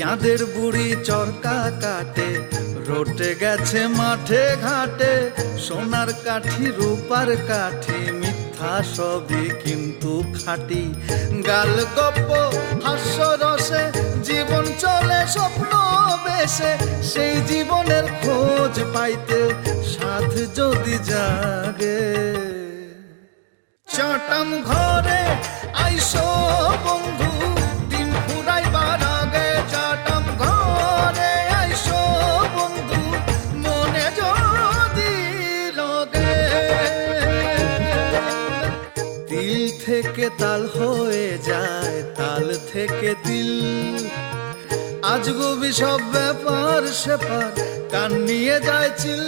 চাঁদের বুড়ি চরকা কাটে, রোটে গেছে মাঠে ঘাটে, সোনার কাঠি রূপার কাঠি, মিথ্যা সবই কিন্তু খাঁটি। গাল গপ্প হাস্য রসে জীবন চলে স্বপ্ন বেশে, সেই জীবনের খোঁজ পাইতে সাধ যদি জাগে। চাটাম ঘরে আইসো বন্ধু, দিন ফুরাইবার আগে। চাটাম ঘরে আইসো বন্ধু, মনে যদি লগে। তিল থেকে তাল হয়ে যায়, তাল থেকে তিল, আজগুবি সব ব্যাপার সেপার কান নিয়ে যায় চিল।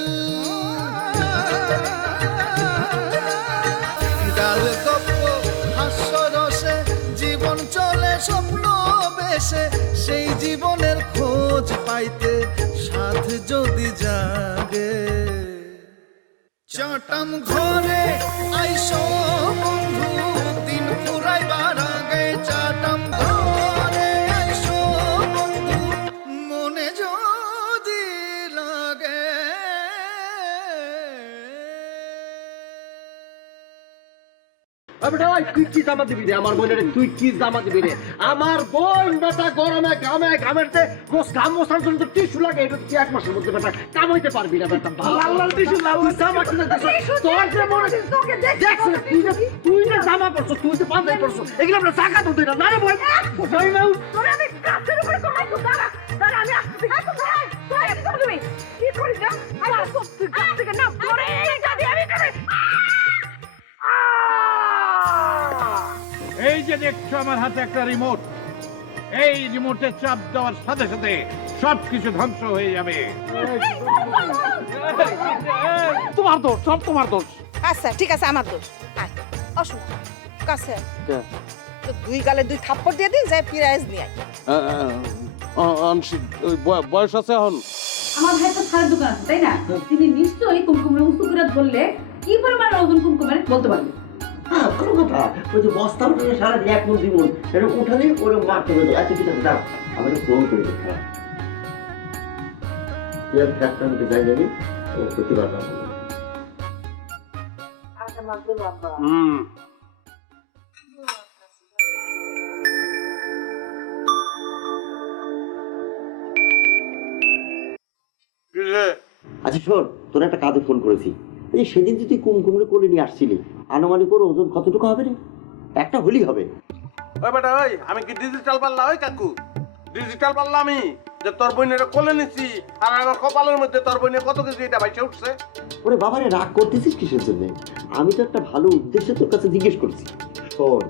গাল গপ্প হাস্য রসে জীবন চলে স্বপ্ন বেশে, সেই জীবনের খোঁজ পাইতে সাধ যদি জাগে। চাটাম ঘরে আইসো বন্ধু, দিন ফুরাইবার আগে। চাটাম ঘরে আইসো বন্ধু, মনে যদি লাগে। তুই কি জামা দিবি রে আমার বোনের? তুই কি জামা দিবি রে আমার বোন? বেটা গরমে ঘামে ঘামেতে ঘাম মোছার জন্য তো টিস্যু লাগে। এটা তুই 1 মাসের মধ্যে বেটা কামাইতে পারবি না বেটা। লাল লাল টিস্যু, লাল লাল জামা কিনে দিছিস তোর যে মনে দেখছিস তুই যে জামা পরছস, তুই যে পাঞ্জাবি পরছস, এগুলো আমরা টাকা তো দিই না রে ভাই। যাই না তোরে আমি কাছের উপরে কমাই তো দাঁড়া দাঁড়া, আমি আসছি। তুই কি করবি? কি করিস না? তুই গাছ থেকে না পড়ে যাবি। আমি করে এই যে দেখছো আমার হাতে একটা রিমোট, এই রিমোটে চাপ দেওয়ার সাথে সাথে সবকিছু ধ্বংস হয়ে যাবে। তোমার দোষ, সব তোমার দোষ। আচ্ছা ঠিক আছে, আমার দোষ। অসুবিধা কাছে তো 2 গালে 2 থাপ্পড় দিয়ে দিন, যাই প্রাইজ নিয়ে বয়স আছে এখন। আমার ভাই তো সারের দোকান, তাই না? তিনি নিশ্চয়ই কুমকুমের উঁচু করে ধরলে কি পরিমাণ ওজন কুমকুমের বলতে পারবে। হ্যাঁ, কোনো কথা। ওই যে বস্তা উঠে সারাদিন 1 মণ 2 মণ এটা উঠালে ওরা মারতে হবে। আচ্ছা ঠিক আছে, দাও আমার ফোন করে দিচ্ছি। তুই আর ফ্যাক্টর নিতে যাই যাবি, ও করতে পারবো না। আচ্ছা শোন, তোর একটা কাজে ফোন করেছি। এই সেদিন যে তুই কুমকুমরে কোলে নিয়ে আসছিলি, আনুমানিক ওর ওজন কতটুকু হবে রে? একটা হলেই হবে। ওই বেটা ওই, আমি কি ডিজিটাল পাল্লা? ওই কাকু, ডিজিটাল পাল্লা আমি যে তোর বোনের কোলে নিছি, আর আমার কপালের মধ্যে তোর বোনের কত কিছু এটা বাইচে উঠছে। ওরে বাবারে, রাগ করতেছিস কিসের জন্য? আমি তো একটা ভালো উদ্দেশ্যে তোর কাছে জিজ্ঞেস করছি। শোন,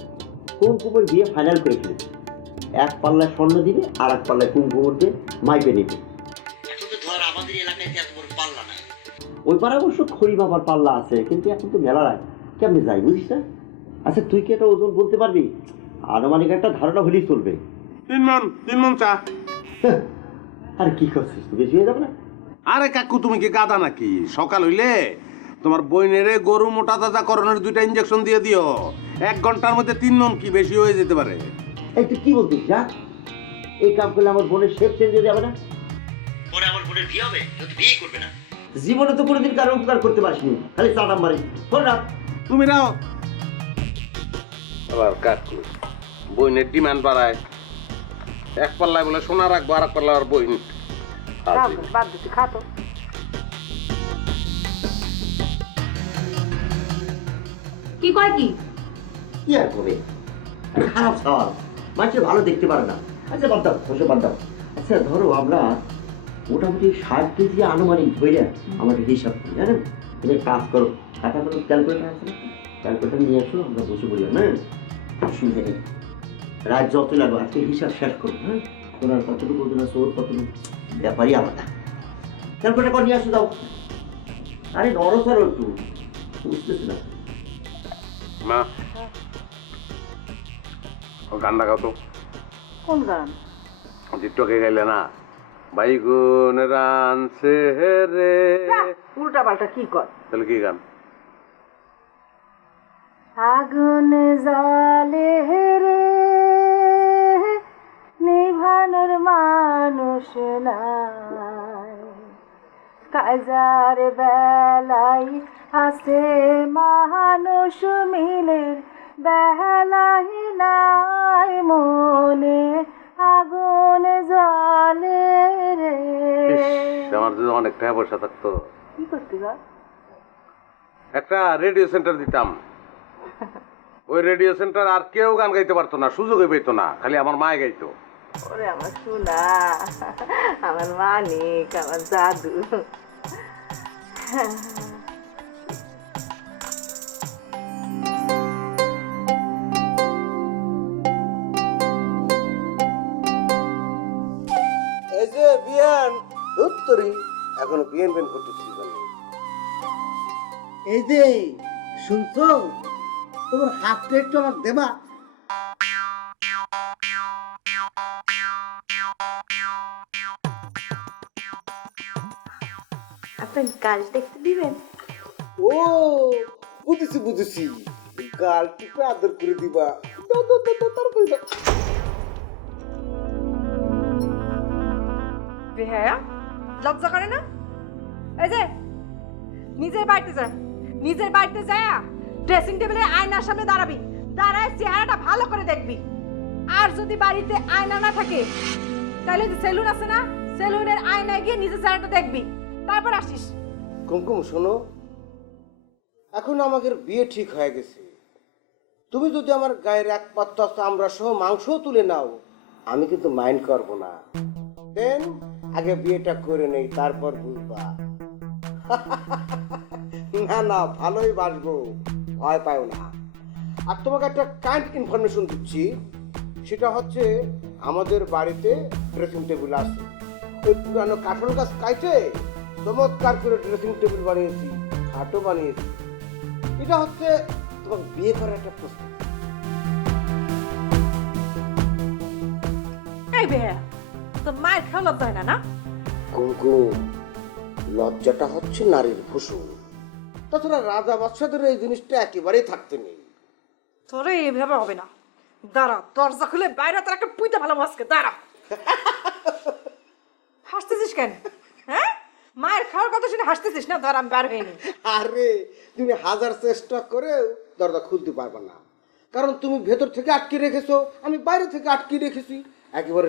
কুমকুমের বিয়ে ফাইনাল করে ফেলেছি। 1 পাল্লায় স্বর্ণ দিবে আর 1 পাল্লায় কুমকুমকে মাইপে নিবে। এখন তো ধর আমাদের এলাকায় এত বড় পাল্লা না। ওই পাড়া অবশ্য খড়ি বাবার পাল্লা আছে, কিন্তু এখন তো মেলা রায় কেমনি যাই বুঝিস না? আচ্ছা তুই কি একটা ওজন বলতে পারবি? আনুমানিক একটা ধারণা হলেই চলবে। 3 মণ চা। আর কি করছিস, বেশি হয়ে যাবে না? আরে কাকু, তুমি কি গাদা নাকি? সকাল হইলে তোমার বইনেরে গরু মোটা তাজা করণের 2টা ইঞ্জেকশন দিয়ে দিও। 1 ঘন্টার মধ্যে 3 মণ কি বেশি হয়ে যেতে পারে। এই তুই কি বলছিস? যা, এই কাম করলে আমার বোনের শেপ চেঞ্জ হয়ে যাবে না? পরে আমার বোনের বিয়ে হবে, তুই বিয়ে করবে না। জীবনে তো কোনোদিন কারো উপকার করতে পারিসনি, খালি চাটাম মারি। শোন না, তুমি নাও। আবার কাকু বইনের ডিমান্ড বাড়ায়। 1 পাল্লায় বলে সোনা রাখবো, আর 1 পাল্লা আর বইন। বাদ দিতে খাতো। কি কয় কি? কি আর করে? খারাপ সওয়াল, মানুষের ভালো দেখতে পারে না। আচ্ছা বাদ দাও, বসে বাদ দাও। আচ্ছা ধরো আমরা মোটামুটি 60 কেজি আনুমানিক ধরে আমাদের হিসাব করি, জানেন? তুমি কাজ করো, টাকা তো ক্যালকুলেটার আছে না? ক্যালকুলেটার নিয়ে আসো, আমরা বসে বলি। হ্যাঁ, অসুবিধা নেই। রাত যত লাগবে আজকে হিসাব শেষ করবো। হ্যাঁ, তোমার কতটুকু ওজন আছে, ওর কতটুকু, ব্যাপারই আলাদা। ক্যালকুলেটার করে নিয়ে আসো, দাও। আরে নরসর একটু বুঝতেছি না। মা, ও গানটা গাও তো। কোন গান? টিকটকে গাইলে না, বাইগুন রানছে রে। উল্টা পাল্টা কি কর? তাহলে কি গান? আগুন জ্বলে রে নিভানোর মা নাই কাজার বেলাই আছে মানুষ মিলের বেলাই নাই মনে আগুন জ্বলে রে। আমার যদি অনেক টাকা পয়সা থাকতো কি করতে গা? একটা রেডিও সেন্টার দিতাম। ওই রেডিও সেন্টার আর কেউ গান গাইতে পারতো না, সুযোগই পেতো না, খালি আমার মায় গাইতো। ওরে আমার সোনা, আমার মানিক, আমার জাদু। এই যে বিয়ান উত্তরি এখনো বিয়ান বিয়ান করতেছি। এই যে শুনছো, তোমার হাতটা একটু আমাকে দেবা? আপনি কাজ দেখতে দিবেন? ও বুঝেছি বুঝেছি, গাল টিপে আদর করে দিবা। দাও দাও দাও তাড়াতাড়ি দাও। হ্যাঁ, লজ্জা করে না? এই যে নিজের বাড়িতে যা, নিজের বাড়িতে যায় ড্রেসিং টেবিলের আয়নার সামনে দাঁড়াবি, দাঁড়ায় চেহারাটা ভালো করে দেখবি। আর যদি বাড়িতে আয়না না থাকে তাহলে যে সেলুন আছে না, সেলুনের আয়নায় গিয়ে নিজের চেহারাটা দেখবি, তারপর আসিস। কুমকুম শোনো, এখন আমাদের বিয়ে ঠিক হয়ে গেছে। তুমি যদি আমার গায়ের এক পাত্তা চামড়া সহ মাংসও তুলে নাও, আমি কিন্তু মাইন্ড করব না। দেন আগে বিয়েটা করে নেই, তারপর বুঝবা। না না, ভালোই বাসবো, ভয় পাও না। আর তোমাকে একটা কাইন্ড ইনফরমেশন দিচ্ছি, সেটা হচ্ছে আমাদের বাড়িতে ড্রেসিং টেবিল আছে। ওই পুরানো কাঠল গাছ কাইটে চমৎকার করে ড্রেসিং টেবিল বানিয়েছি, খাটও বানিয়েছি। এটা হচ্ছে তোমার বিয়ে করার একটা প্রস্তুতি। এই বেয়া, তো মায়ের খাওয়া লজ্জা হয় না না? কুমকুম, লজ্জাটা হচ্ছে নারীর ভূষণ। তাছাড়া রাজা বাদশাদের এই জিনিসটা একেবারেই থাকতে নেই। তোরে এইভাবে হবে না, দাঁড়া, দরজা খুলে বাইরে তোর একটা পুইতে ভালো মাছকে, দাঁড়া। হাসতেছিস কেন? হ্যাঁ, মায়ের খাওয়ার কথা শুনে হাসতেছিস না? ধর আমি বার হয়ে নি। আরে তুমি হাজার চেষ্টা করেও দরজা খুলতে পারবে না, কারণ তুমি ভেতর থেকে আটকে রেখেছো, আমি বাইরে থেকে আটকে রেখেছি। একেবারে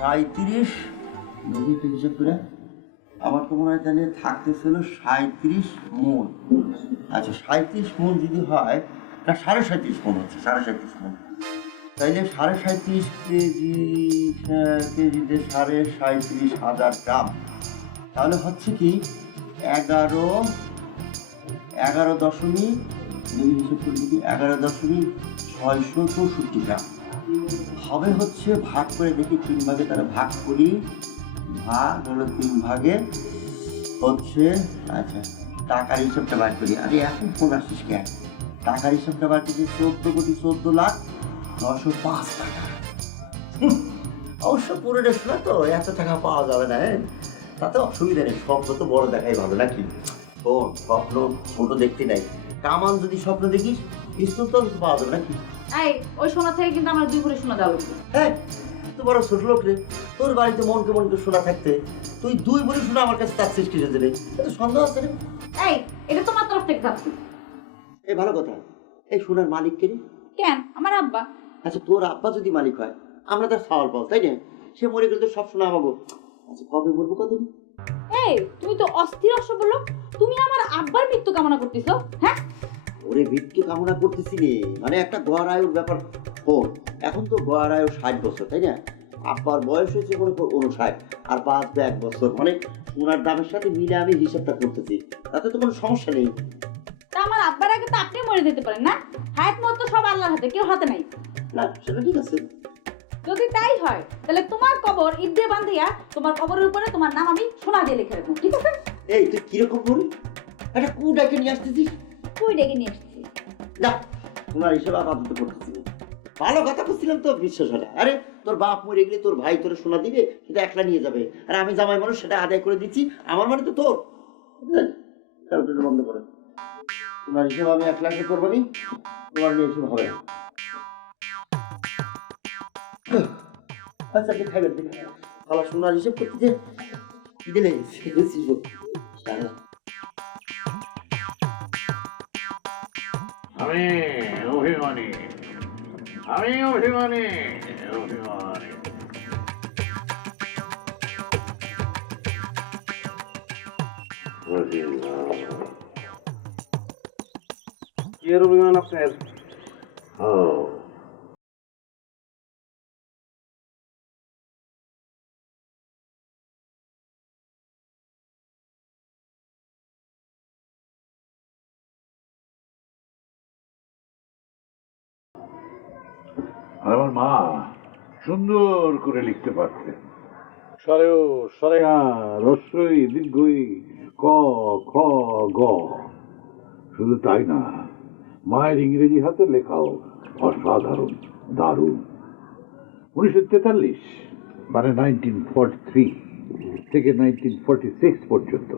সাঁত্রিশ নদীতে হিসাব করে আমার তো মনে হয় তাহলে থাকতেছিল 37 মণ। আচ্ছা 37 মণ যদি হয়, না 37.5 মণ হচ্ছে, 37.5 মণ। তাইলে 37.5 কেজি, কেজিতে 37,500 গ্রাম, তাহলে হচ্ছে কি 11.664 গ্রাম হবে। হচ্ছে ভাগ করে দেখি, 3 ভাগে তারা ভাগ করি, ভাগ হলো 3 ভাগে হচ্ছে। আচ্ছা টাকার হিসাবটা বার করি। আরে এখন ফোন আসছিস কেন? টাকার হিসাবটা বার করছি 14,14,09,05 টাকা। অবশ্য পুরোটা শোনা তো এত টাকা পাওয়া যাবে না, হ্যাঁ তাতে অসুবিধা নেই, স্বপ্ন তো বড় দেখাই ভালো নাকি? শোন, স্বপ্ন ছোট দেখতে নাই, কামান যদি স্বপ্ন দেখিস স্তূপ তো পাওয়া যাবে নাকি? এই ওই সোনা থেকে কিন্তু আমার 2 ভরি সোনা দেওয়া লাগবে। হ্যাঁ তুই বড় ছোট লোক রে, তোর বাড়িতে মনকে মনকে সোনা থাকতে তুই 2 ভরি সোনা আমার কাছে চাচ্ছিস কিসের জন্য? এত সন্দেহ আছে রে? এই এটা তোমার তরফ থেকে থাকবে। এই ভালো কথা, এই সোনার মালিক কে রে? কেন? আমার আব্বা। আচ্ছা তোর আব্বা যদি মালিক হয়, আমরা তার সাওয়াল পাও, তাই না? সে মরে গেলে তো সব সোনা আমাগো। আচ্ছা কবে বলবো কতদিন? এই তুমি তো অস্থির অসভ্য লোক, তুমি আমার আব্বার মৃত্যু কামনা করতেছো, হ্যাঁ? ওরে মৃত্যু কামনা করতেছি রে, মানে একটা গড় আয়ুর ব্যাপার। ফোন এখন তো গড় আয়ু 60 বছর, তাই না? আব্বার বয়স হয়েছে কোনো 59, আর বাঁচবে 1 বছর, মানে সোনার দামের সাথে মিলে আমি হিসাবটা করতেছি, তাতে তো কোনো সমস্যা নেই। তা আমার আব্বার আগে তো আপনি মরে যেতে পারেন না? হায়াত মত তো সব আল্লাহর হাতে, কেউ হাতে নাই। না সেটা ঠিক আছে। যদি তাই হয় তাহলে তোমার কবর ইট দিয়ে বান্ধিয়া তোমার কবরের উপরে তোমার নাম আমি সোনা দিয়ে লিখে রাখবো, ঠিক আছে? এই তুই কিরকম বলি, একটা কু ডাকে নিয়ে আসতেছিস? তুই ডেকে নিয়ে এসেছি। না সোনার হিসেবে আপাতত করতেছি না। ভালো কথা বলছিলাম তো, বিশ্বাস হয় না। আরে তোর বাপ মরে গেলে তোর ভাই তোর সোনা দিবে, সেটা একলা নিয়ে যাবে, আর আমি জামাই মানুষ সেটা আদায় করে দিচ্ছি, আমার মানে তো তোর। বন্ধ করে সোনার হিসেবে আমি একলা করবো নি, তোমার নিয়ে এসব হবে না। আচ্ছা আপনি খাইবেন, আমার সোনার হিসেব করতে যে কি দিলে আমি অভিমানী, আমি অভিমানী, অভিমানী। কি এর অভিমান আপনার? ও আমার মা সুন্দর করে লিখতে পারতেন। সরেও সরেয়া রস্যই দীর্ঘই ক খ গ। শুধু তাই না, মায়ের ইংরেজি হাতে লেখাও অসাধারণ, দারুণ। 1943 মানে 1943 থেকে 1946 পর্যন্ত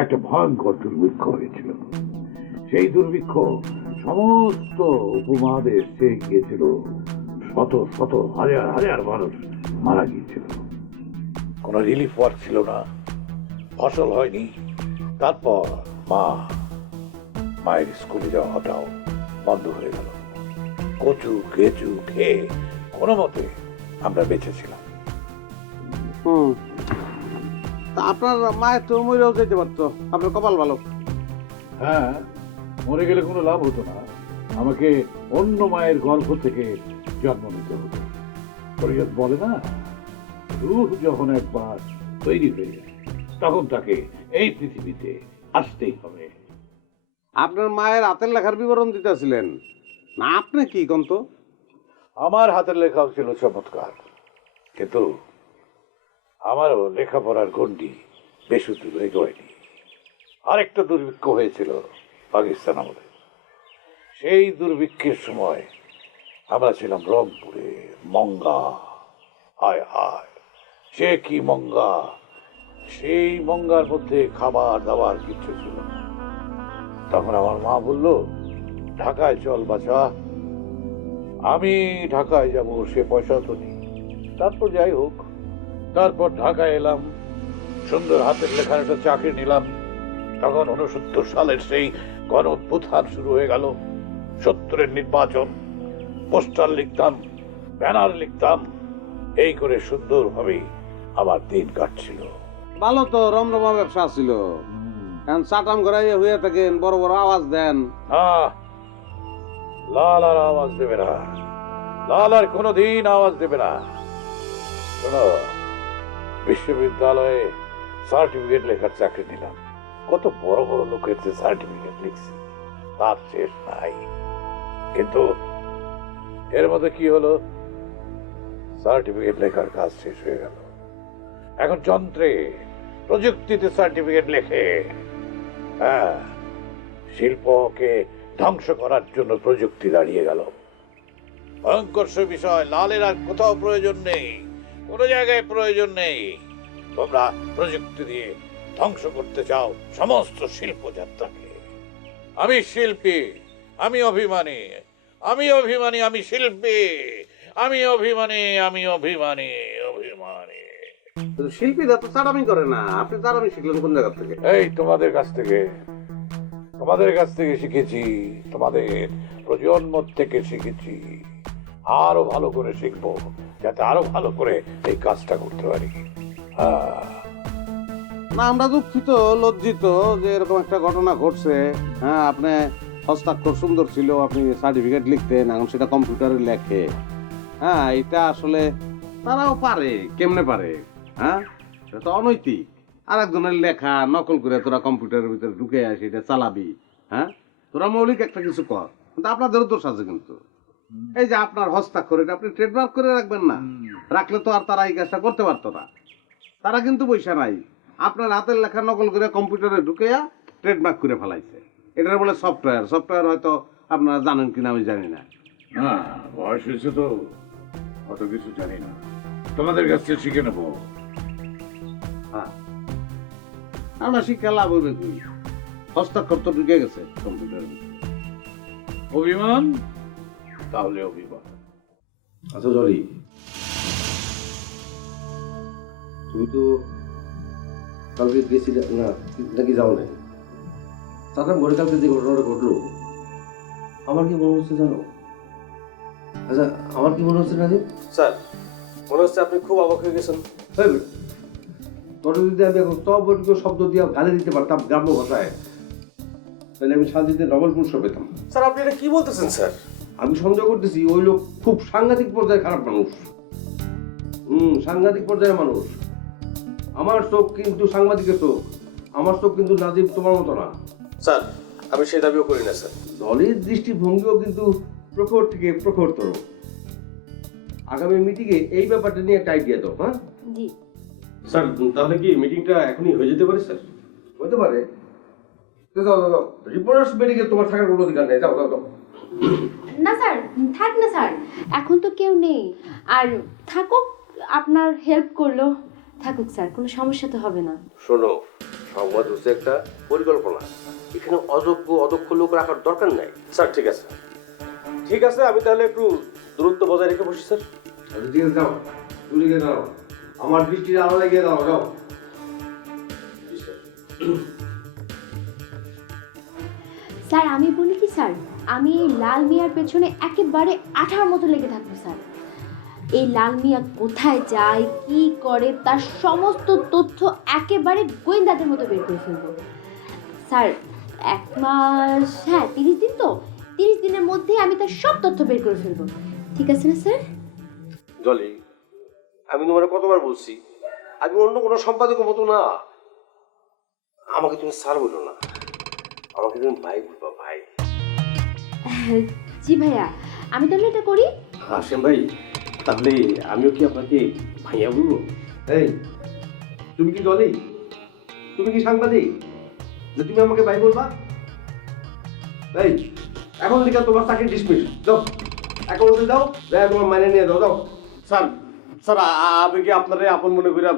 একটা ভয়ঙ্কর দুর্ভিক্ষ হয়েছিল। সেই দুর্ভিক্ষ সমস্ত উপমহাদেশ ছেয়ে গিয়েছিল, শত শত হাজার হাজার মানুষ মারা গিয়েছিল। কোনো রিলিফ ওয়ার্ক ছিল না, ফসল হয়নি। তারপর মায়ের স্কুলে যাওয়াটাও বন্ধ হয়ে গেল। কচু কেঁচু খেয়ে কোনো মতে আমরা বেঁচেছিলাম। তা আপনার মায়ের তো মরেও যেতে পারতো, আপনার কপাল ভালো। হ্যাঁ, মরে গেলে কোনো লাভ হতো না, আমাকে অন্য মায়ের গর্ভ থেকে জন্ম নিতে হতো। শরীয়ত বলে না, রূহ যখন একবার তৈরি হয়ে যায় তখন তাকে এই পৃথিবীতে আসতেই হবে। আপনার মায়ের হাতের লেখার বিবরণ দিতেছিলেন না, আপনি কি কন্ত? আমার হাতের লেখাও ছিল চমৎকার, কিন্তু আমারও লেখাপড়ার গণ্ডি বেশি দূর এগোয়নি। আরেকটা দুর্ভিক্ষ হয়েছিল পাকিস্তান আমলে। সেই দুর্ভিক্ষের সময় আমরা ছিলাম রংপুরে, মঙ্গা। হায় হায়, সে কি মঙ্গা! সেই মঙ্গার মধ্যে খাবার দাবার কিচ্ছু ছিল না। তখন আমার মা বলল, ঢাকায় চল বাছা। আমি ঢাকায় যাব, সে পয়সা তো নেই। তারপর যাই হোক, তারপর ঢাকায় এলাম, সুন্দর হাতের লেখার একটা চাকরি নিলাম। তখন 69 সালের সেই গণ অভ্যুত্থান শুরু হয়ে গেল। 70-এর নির্বাচন, পোস্টার লিখতাম, ব্যানার লিখতাম, এই করে সুন্দরভাবে আমার দিন কাটছিল। ভালো তো, রমরমা ব্যবসা ছিল। এখন চাটাম ঘরাই হয়ে থাকেন, বড় বড় আওয়াজ দেন। লাল আর আওয়াজ দেবে না, লাল আর কোনোদিন আওয়াজ দেবে না। শোনো, বিশ্ববিদ্যালয়ে সার্টিফিকেট লেখার চাকরি নিলাম। কত বড় বড় লোকের যে সার্টিফিকেট লিখছি তার শেষ নাই। কিন্তু এর মধ্যে কি হলো, সার্টিফিকেট লেখার কাজ শেষ হয়ে গেল। এখন যন্ত্রে, প্রযুক্তিতে সার্টিফিকেট লেখে। হ্যাঁ, শিল্পকে ধ্বংস করার জন্য প্রযুক্তি দাঁড়িয়ে গেল। ভয়ঙ্কর সে বিষয়, লালের আর কোথাও প্রয়োজন নেই, কোনো জায়গায় প্রয়োজন নেই। তোমরা প্রযুক্তি দিয়ে ধ্বংস করতে চাও সমস্ত শিল্পযাত্রাকে। আমি শিল্পী, আমি অভিমানী, আমি অভিমানী, আমি শিল্পী, আমি অভিমানী, আমি অভিমানী, অভিমানী। শিল্পীরা তো চাটামি করে না, আপনি চাটামি শিখলেন কোন জায়গা থেকে? এই তোমাদের কাছ থেকে, তোমাদের কাছ থেকে শিখেছি, তোমাদের প্রজন্ম থেকে শিখেছি। আরো ভালো করে শিখবো, যাতে আরো ভালো করে এই কাজটা করতে পারি। না আমরা দুঃখিত লজ্জিত যে এরকম একটা ঘটনা ঘটছে। হ্যাঁ, আপনি হস্তাক্ষর সুন্দর ছিল, আপনি সার্টিফিকেট লিখতেন, এখন সেটা কম্পিউটারে লেখে। হ্যাঁ, এটা আসলে তারাও পারে, কেমনে পারে? হ্যাঁ, সেটা তো অনৈতিক। আর একজনের লেখা নকল করে তোরা কম্পিউটারের ভিতরে ঢুকে আসি, এটা চালাবি। হ্যাঁ, তোরা মৌলিক একটা কিছু কর, কিন্তু আপনাদেরও দোষ আছে। কিন্তু এই যে আপনার হস্তাক্ষর, এটা আপনি ট্রেডমার্ক করে রাখবেন না, রাখলে তো আর তারা এই কাজটা করতে পারতো না। তারা কিন্তু পয়সা নাই, আপনার হাতের লেখা নকল করে কম্পিউটারে ঢুকেয়া ট্রেডমার্ক করে ফেলাইছে। এটার বলে সফটওয়্যার। সফটওয়্যার হয়তো আপনারা জানেন কিনা আমি জানি না। না, বয়স হয়েছে তো অত কিছু জানি না, তোমাদের কাছ থেকে শিখে নেবো। হ্যাঁ, আমরা শিক্ষা লাভ হবে কি? হস্তাক্ষর তো ঢুকে গেছে কম্পিউটারে। অভিমান তাহলে অভিমান। আচ্ছা জলি, তুমি তো কালকে গেছিলে না নাকি যাও নাই? তারপর ঘরে কালকে যে ঘটনাটা ঘটলো, আমার কি মনে হচ্ছে জানো? আচ্ছা, আমার কি মনে হচ্ছে রাজীব? স্যার, মনে হচ্ছে আপনি খুব অবাক হয়ে গেছেন। তোর যদি আমি এখন তবর্গ শব্দ দিয়ে গালি দিতে পারতাম গ্রাম্য ভাষায়, তাহলে আমি শান্তিতে নোবেল পুরস্কার পেতাম। স্যার, আপনি এটা কি বলতেছেন স্যার? আমি সন্দেহ করতেছি ওই লোক খুব সাংঘাতিক পর্যায়ে খারাপ মানুষ। সাংঘাতিক পর্যায়ের মানুষ। আমার চোখ কিন্তু সাংবাদিকের চোখ, আমার চোখ কিন্তু নাজিব তোমার মতো না। স্যার, আমি সেই দাবিও করি না স্যার। দলের দৃষ্টিভঙ্গিও কিন্তু প্রখর থেকে প্রখরতর। আগামী মিটিংয়ে এই ব্যাপারটা নিয়ে একটা আইডিয়া দাও। হ্যাঁ জি স্যার, তাহলে কি মিটিংটা এখনই হয়ে যেতে পারে স্যার? হতে পারে। যাও যাও যাও, রিপোর্টার্স মিটিংয়ে তোমার থাকার কোনো অধিকার নেই। যাও যাও যাও। না স্যার, থাক না স্যার, এখন তো কেউ নেই। আর থাকুক, আপনার হেল্প করলো, থাকুক স্যার, কোনো সমস্যা তো হবে না। শোনো, সংবাদ হচ্ছে একটা পরিকল্পনা, এখানে অযোগ্য অদক্ষ লোক রাখার দরকার নাই। স্যার, ঠিক আছে, ঠিক আছে, আমি তাহলে একটু দূরত্ব বজায় রেখে বসি স্যার। ঠিক আছে, যাও, তুমি গিয়ে দাও, আমার দৃষ্টির আড়ালে গিয়ে দাও। যাও। স্যার, আমি বলি কি স্যার, আমি এই লাল মিয়ার পেছনে একেবারে আঠার মতো লেগে থাকবো স্যার। এই লাল মিয়া কোথায় যায়, কি করে, তার সমস্ত তথ্য একেবারে গোয়েন্দাদের মতো বের করে ফেলবো স্যার। 1 মাস, হ্যাঁ 30 দিন, তো 30 দিনের মধ্যে আমি তার সব তথ্য বের করে ফেলবো। ঠিক আছে না স্যার? জলি, আমি তোমার কতবার বলছি, আমি অন্য কোনো সম্পাদকের মতো না। আমাকে তুমি স্যার বলো না, আমাকে তুমি ভাই বলবা, ভাই। জি ভাইয়া, আমি তাহলে এটা করি। হাসেম ভাই, তাহলে আমিও কি আপনাকে ভাইয়া বলবো? এই, তুমি কি জলি? তুমি কি সাংবাদিক যে তুমি আমাকে ভাই বলবা? এই, এখন থেকে তোমার চাকরি ডিসমিস। যাও, এখন যাও, যাই তোমার মাইনে নিয়ে যাও। যাও। স্যার, স্যার আমি কি আপনারে আপন মনে করে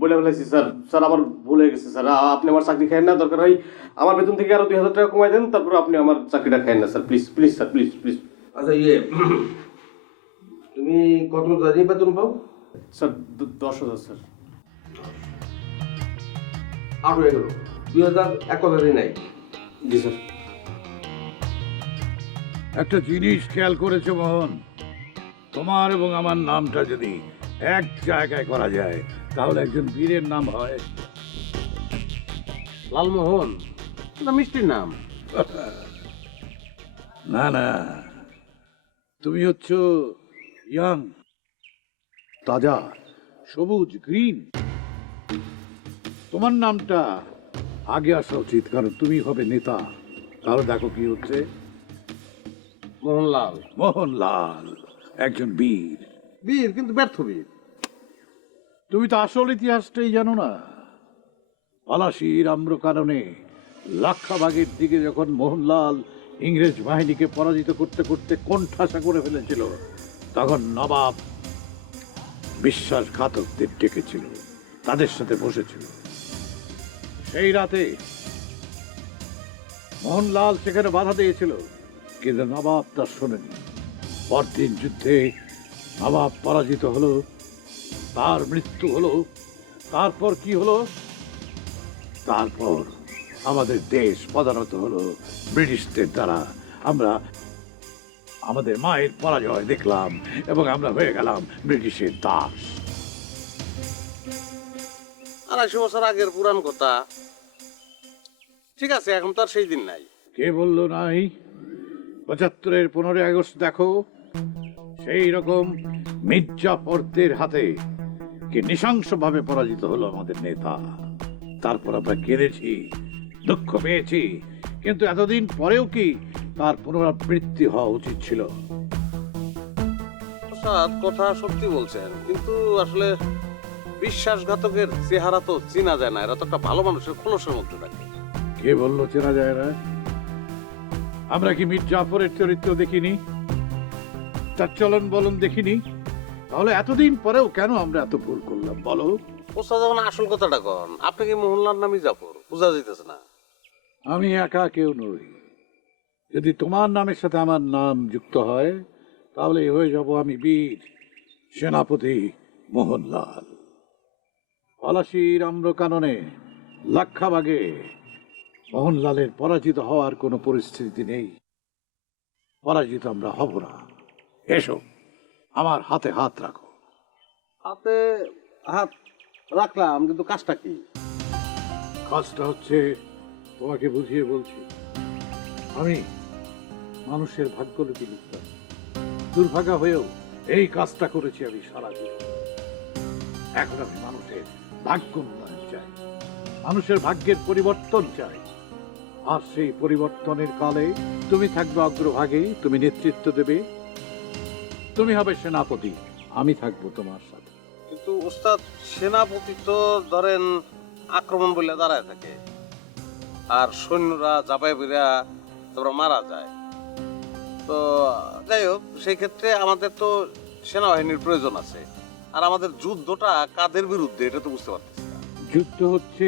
বলে ফেলেছি স্যার? স্যার, আমার ভুল হয়ে গেছে স্যার। আপনি আমার চাকরি খাইন না, দরকার হয় আমার বেতন থেকে আরো 2000 টাকা কমাই দেন, তারপর আপনি আমার চাকরিটা খাইন না sir. Please please sir, please please. আচ্ছা, তুমি কত জানি বেতন পাও? Sir 10,000 sir. আরো হয়ে গেল 2000, 1000 নাই। জি স্যার। একটা জিনিস খেয়াল করেছো মোহন, তোমার এবং আমার নামটা যদি এক জায়গায় করা যায় তাহলে একজন বীরের নাম হয়। লালমোহন, এটা মিষ্টির নাম। না না, তুমি হচ্ছ ইয়াং, তাজা, সবুজ, গ্রিন। তোমার নামটা আগে আসা উচিত, কারণ তুমি হবে নেতা। তাহলে দেখো কি হচ্ছে, মোহনলাল। মোহনলাল একজন বীর। বীর, কিন্তু ব্যর্থ বীর। তুমি তো আসল ইতিহাসটাই জানো না। পলাশির আম্রকাননে লাক্ষাবাগের দিকে যখন মোহনলাল ইংরেজ বাহিনীকে পরাজিত করতে করতে কোণঠাসা করে ফেলেছিল, তখন নবাব বিশ্বাসঘাতকদের ডেকেছিল, তাদের সাথে বসেছিল। সেই রাতে মোহনলাল সেখানে বাধা দিয়েছিল, কিন্তু নবাব তা শোনেনি। পরদিন যুদ্ধে নবাব পরাজিত হলো, তার মৃত্যু হলো। তারপর কি হলো? তারপর আমাদের দেশ পদানত হলো ব্রিটিশদের দ্বারা। আমরা আমাদের মায়ের পরাজয় দেখলাম এবং আমরা হয়ে গেলাম ব্রিটিশের দাস। 250 বছর আগের পুরান কথা। ঠিক আছে, এখন তো আর সেই দিন নাই। কে বললো নাই? 75-এর 15 আগস্ট দেখো, সেই রকম মির্জাফরদের হাতে কি নৃশংসভাবে পরাজিত হলো আমাদের নেতা। তারপর আমরা কেঁদেছি, দুঃখ পেয়েছি, কিন্তু এতদিন পরেও কি তার পুনরাবৃত্তি হওয়া উচিত ছিল? প্রসাদ কথা সত্যি বলছেন, কিন্তু আসলে বিশ্বাসঘাতকের চেহারা তো চেনা যায় না। এরা তো একটা ভালো মানুষের খোলসের মধ্যে থাকে। কে বললো চেনা যায় না? আমরা কি মির্জাফরের চরিত্র দেখিনি? তার চলন বলন দেখিনি? তাহলে এতদিন পরেও কেন আমরা এত ভুল করলাম বলো? প্রসাদ, যখন আসল কথাটা কন, আপনি কি মোহনলাল না মির্জাফর? বোঝা যাইতেছে না। আমি একা কেউ নই। যদি তোমার নামের সাথে আমার নাম যুক্ত হয়, তাহলে হয়ে যাব আমি বীর সেনাপতি মোহনলাল। পলাশির আম্রকাননে, লাক্ষাবাগে মোহনলালের পরাজিত হওয়ার কোনো পরিস্থিতি নেই। পরাজিত আমরা হব না। এসো, আমার হাতে হাত রাখো। হাতে হাত রাখলাম, কিন্তু কাজটা কি? কাজটা হচ্ছে, তোমাকে বুঝিয়ে বলছি, আমি মানুষের ভাগ্য লিপি লিখতাম। দুর্ভাগা হয়েও এই কাজটা করেছি আমি সারা জীবন। এখন আমি মানুষের ভাগ্য উন্নয়ন চাই, মানুষের ভাগ্যের পরিবর্তন চাই। আর সেই পরিবর্তনের কালে তুমি থাকবে অগ্রভাগে, তুমি নেতৃত্ব দেবে, তুমি হবে সেনাপতি, আমি থাকবো তোমার সাথে। কিন্তু উস্তাদ, সেনাপতি তো ধরেন আক্রমণ বলে দাঁড়ায় থাকে, আর সৈন্যরা জাপায় বেরা তারপর মারা যায়। তো যাই হোক, সেই ক্ষেত্রে আমাদের তো সেনাবাহিনীর প্রয়োজন আছে। আর আমাদের যুদ্ধটা কাদের বিরুদ্ধে, এটা তো বুঝতে পারতেছি না। যুদ্ধ হচ্ছে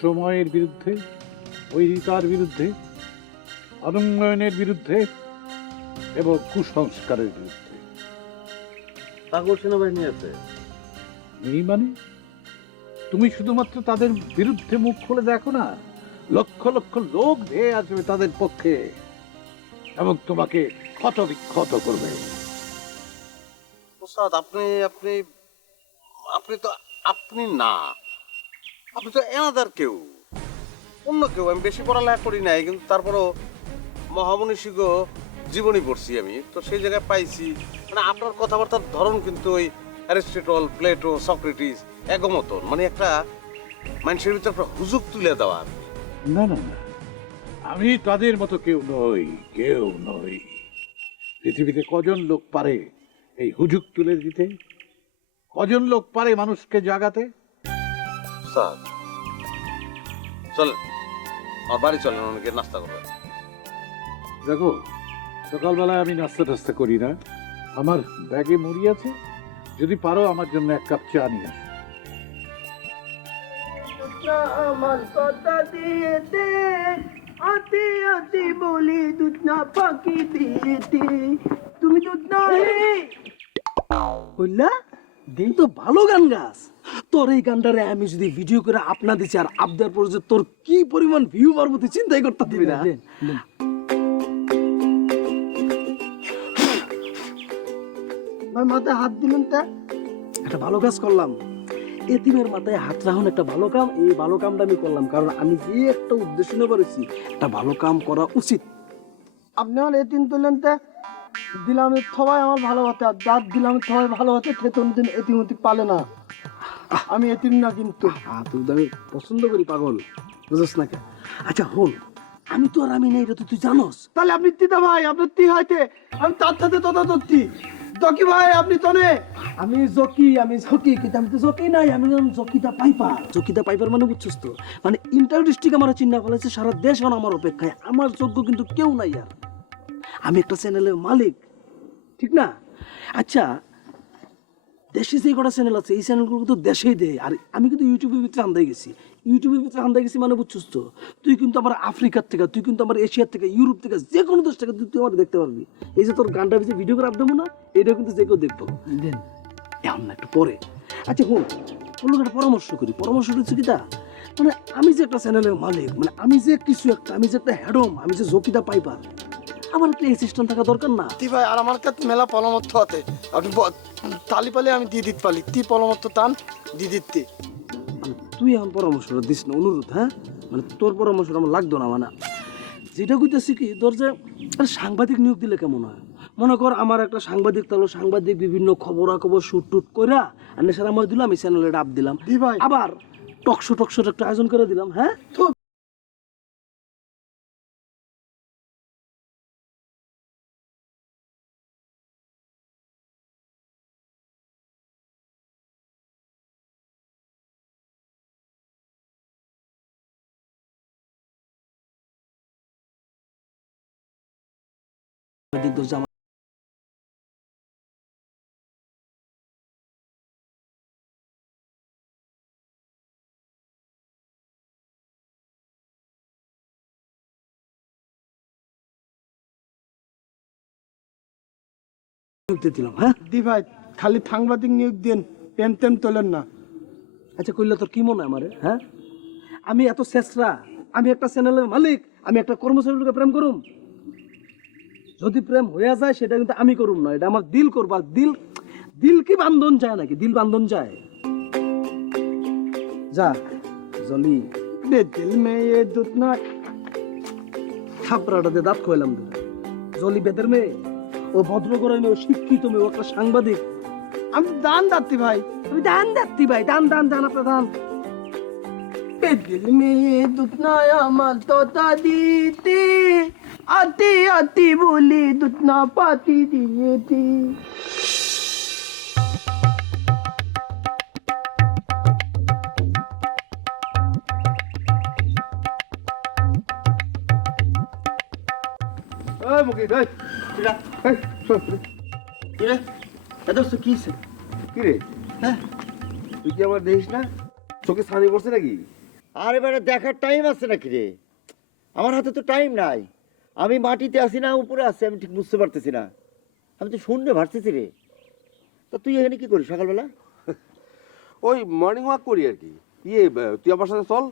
সময়ের বিরুদ্ধে, বৈরিতার বিরুদ্ধে, অনুন্নয়নের বিরুদ্ধে এবং কুসংস্কারের বিরুদ্ধে। পাগল সেনাবাহিনী আছে? এই মানে তুমি শুধুমাত্র তাদের বিরুদ্ধে মুখ খুলে দেখো না, লক্ষ লক্ষ লোক ধেয়ে আসবে তাদের পক্ষে এবং তোমাকে ক্ষত বিক্ষত করবে। প্রসাদ, আপনি আপনি আপনি তো আপনি না, আপনি তো এনাদার কেউ, অন্য কেউ। আমি বেশি পড়ালেখা করি নাই, কিন্তু তারপরও মহামনীষীগ জীবনী পড়ছি আমি, তো সেই জায়গায় পাইছি মানে আপনার কথাবার্তার ধরন কিন্তু ওই অ্যারিস্টটল, প্লেটো, সক্রেটিস একমতন, মানে একটা মানুষের ভিতরে একটা হুজুগ তুলে দেওয়া। না না না, আমি তাদের মতো কেউ নই, কেউ নই। পৃথিবীতে কজন লোক পারে এই হুজুগ তুলে দিতে? কজন লোক পারে মানুষকে জাগাতে? স্যার চলেন, আমার বাড়ি চলেন, অনেকে নাস্তা করবে। দেখো, সকালবেলায় আমি নাস্তা টাস্তা করি না। আমার ব্যাগে মুড়ি আছে, যদি পারো আমার জন্য এক কাপ চা নিয়ে আসো। আমার কথা দিয়েতে আতে আতে বলি দুধ না পাকি দিয়েতে তুমি দুধ না বললা দিন তো ভালো গান গাস। তোর এই গানটারে আমি যদি ভিডিও করে আপনা দিছি আর আবদার পর যে তোর কি পরিমাণ ভিউ পারবো তুই চিন্তাই করতে দিবি না। ভাই মাথায় হাত দিলেন, তা একটা ভালো কাজ করলাম। এতিমের মাথায় হাত রাখুন একটা ভালো কাম। এই ভালো কামটা আমি করলাম কারণ আমি যে একটা উদ্দেশ্য নিয়ে পারেছি, একটা ভালো কাম করা উচিত। আপনি আমার এতিম তুললেন, তা দিলাম সবাই আমার ভালো হতে, আর দাঁত দিলাম সবাই ভালো হতে, খেতন দিন এতিমতি পালে না। আমি এতিম না, কিন্তু তুই আমি পছন্দ করি, পাগল বুঝছ না কে? আচ্ছা হল, আমি তো আর আমি নেই, এটা তুই জানোস। তাহলে আপনি তিতা ভাই, আপনার তি হইতে আমি তার সাথে তথা তত্তি জকি ভাই, আপনি তো নে। আমি জকি কিন্তু আমি তো জকি নাই, আমি জকিতা পাইপার। জকিতা পাইপার মানে বুঝছস তো, মানে ইন্টার ডিস্ট্রিক্ট আমার চিন্তা ফেলেছে, সারা দেশ আমার অপেক্ষায়। আমার যোগ্য কিন্তু কেউ নাই আর। আমি একটা চ্যানেলের মালিক, ঠিক না? আচ্ছা, দেশে যে কটা চ্যানেল আছে, এই চ্যানেলগুলো কিন্তু দেশেই দেয়। আর আমি কিন্তু ইউটিউবের ভিতরে আন্দাই গেছি। ইউটিউবের ভিতরে আন্দাই গেছি মানে বুঝছস তো, তুই কিন্তু আমার আফ্রিকার থেকে, তুই কিন্তু আমার এশিয়ার থেকে, ইউরোপ থেকে, যে কোনো দেশ থেকে তুই আমার দেখতে পারবি। এই যে তোর গানটা ভিতরে ভিডিও করে আপদেবো না, এটাও কিন্তু যে কেউ দেখবো। এখন না একটু পরে। আচ্ছা হল, কোনো একটা পরামর্শ করি। পরামর্শ হচ্ছে কি তা, মানে আমি যে একটা চ্যানেলের মালিক, মানে আমি যে কিছু একটা, আমি যে একটা হ্যাডম, আমি যে জকিতা পাইপার, আমার একটা অ্যাসিস্ট্যান্ট থাকা দরকার না? তি ভাই, আর আমার কাছে মেলা পরামর্শ আছে। আপনি তালি পালে আমি দিয়ে দিতে পারি, তি পরামর্শ টান দিয়ে দিতে। তুই এখন পরামর্শটা দিস না, অনুরোধ। হ্যাঁ, মানে তোর পরামর্শটা আমার লাগতো না। মানে যেটা কইতেছি কি, তোর যে সাংবাদিক নিয়োগ দিলে কেমন হয়? মনে কর আমার একটা সাংবাদিক, তাহলে সাংবাদিক বিভিন্ন খবরাখবর শুট টুট কইরা আর নেশার আমার দিলাম, এই চ্যানেলে ডাব দিলাম, আবার টকশো একটা আয়োজন করে দিলাম। হ্যাঁ, দিলাম। হ্যাঁ দি ভাই, খালি সাংবাদিক নিয়োগ দেন, প্রেম টেম তোলেন না। আচ্ছা, কইলে তোর কি মনে হয় আমারে? হ্যাঁ, আমি এত শেষরা? আমি একটা চ্যানেলের মালিক, আমি একটা কর্মচারীকে প্রেম করুম? যদি প্রেম হয়ে যায় সেটা কিন্তু আমি করুম না, এটা আমার দিল করবা। দিল দিল কি বান্ধন যায় নাকি? দিল বান্ধন যায়? যা জলি বে দিল মে ये দুধ না থাপড়াটাতে দাঁত খোয়ালাম। জলি বেদের মেয়ে, ও ভদ্র করে মেয়ে, ও শিক্ষিত মেয়ে, ও একটা সাংবাদিক। আমি দান দাত্তি ভাই, আমি দান দাত্তি ভাই, দান দান দান আপনার দান। বে দিল মে ये দুধ না আমার তোতা দিতে আতি আতি বলি দুধ না পাতি দিয়েছি। এই মুকিত, এই কিরা এই শোন, কিরে এত কি হইছে? কি রে? হ্যাঁ, তুই কি আমার দেখিস না? চোখে ছানি পড়ছে নাকি? আর এবারে দেখার টাইম আছে নাকি রে? আমার হাতে তো টাইম নাই। আমি মাটিতে আছি না উপরে আছি আমি ঠিক বুঝতে পারতেছি না। আমি তো শূন্য ভাবতেছি রে। তা তুই এখানে কি করিস সকালবেলা? ওই মর্নিং ওয়াক করি আর কি। তুই আমার সাথে চল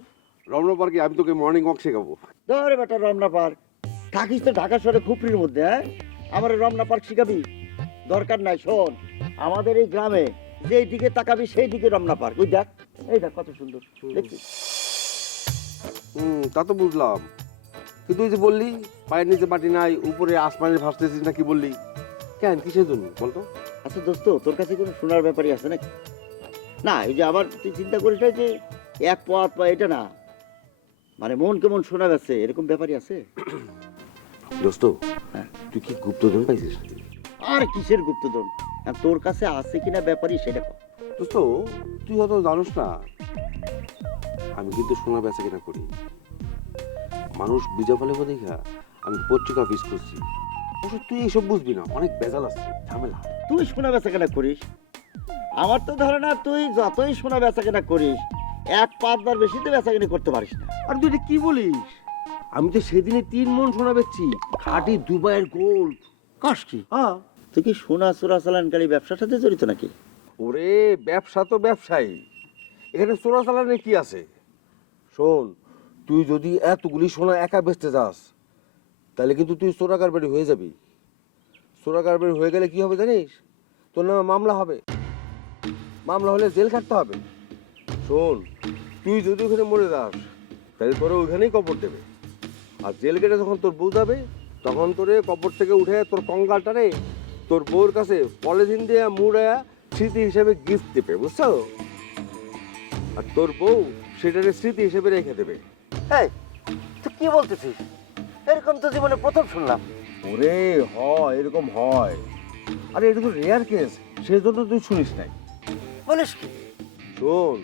রমনা পার্কে, আমি তোকে মর্নিং ওয়াক শেখাবো। ধরে বেটা রমনা পার্ক, থাকিস তো ঢাকা শহরে খুপড়ির মধ্যে। হ্যাঁ, আমার রমনা পার্ক শিখাবি? দরকার নাই। শোন, আমাদের এই গ্রামে যেই দিকে তাকাবি সেই দিকে রমনা পার্ক। ওই দেখ, এই দেখ কত সুন্দর দেখছিস? তা তো বুঝলাম, কিন্তু তুই যে বললি পায়ের নিচে মাটি নাই, উপরে আসমানে ভাসতেছিস না, কি বললি? কেন, কিসের জন্য বলতো? আচ্ছা দোস্ত, তোর কাছে কোনো শোনার ব্যাপারই আছে নাকি? না, এই যে আবার তুই চিন্তা করিস না যে এক পথ বা এটা না, মানে মন কেমন শোনা গেছে এরকম ব্যাপারই আছে। দোস্ত, হ্যাঁ, তুই কি গুপ্তধন পাইছিস? আর কিসের গুপ্তধন? আর তোর কাছে আছে কিনা ব্যাপারই সেটা কর। দোস্ত, তুই হয়তো জানোস না, আমি কিন্তু সোনা বেচা কেনা করি। মানুষ বুঝা ফেলে দেখা আমি পত্রিকা অফিস করছি। অবশ্য তুই এইসব বুঝবি না, অনেক বেজাল আছে, ঝামেলা। তুই সোনা বেচা কেনা করিস? আমার তো ধারণা তুই যতই সোনা বেচা কেনা করিস, 1-5 বেশি তো বেচা কেনা করতে পারিস না। আর তুই এটা কি বলিস? আমি তো সেদিনে 3 মণ সোনা বেচছি, খাঁটি দুবাইয়ের গোল্ড। কাশ কি? হ্যাঁ। তুই কি সোনা চোরাচালানকারী ব্যবসার সাথে জড়িত নাকি? ওরে, ব্যবসা তো ব্যবসায়ী, এখানে চোরাচালানের কি আছে? শোন, তুই যদি এতগুলি সোনা একা বেচতে যাস তাহলে কিন্তু তুই চোরাকারবারি হয়ে যাবি। চোরাকারবারি হয়ে গেলে কি হবে জানিস? তোর নামে মামলা হবে, মামলা হলে জেল খাটতে হবে। শোন, তুই যদি ওখানে মরে যাস তাহলে তোরা ওইখানেই কবর দেবে, আর জেল গেটে যখন তোর বউ যাবে তখন তোরে কবর থেকে উঠে তোর কঙ্কালটারে তোর বউর কাছে পলিথিন দিয়ে মুড়ায়া স্মৃতি হিসেবে গিফট দেবে, বুঝছো? আর তোর বউ সেটারে স্মৃতি হিসেবে রেখে দেবে। এই তুই কি বলতেছিস? এরকম তো জীবনে প্রথম শুনলাম। ওরে হয়, এরকম হয়। আরে এটা তো রেয়ার কেস, সেজন্য তুই শুনিস নাই। বলিস কি? শোন,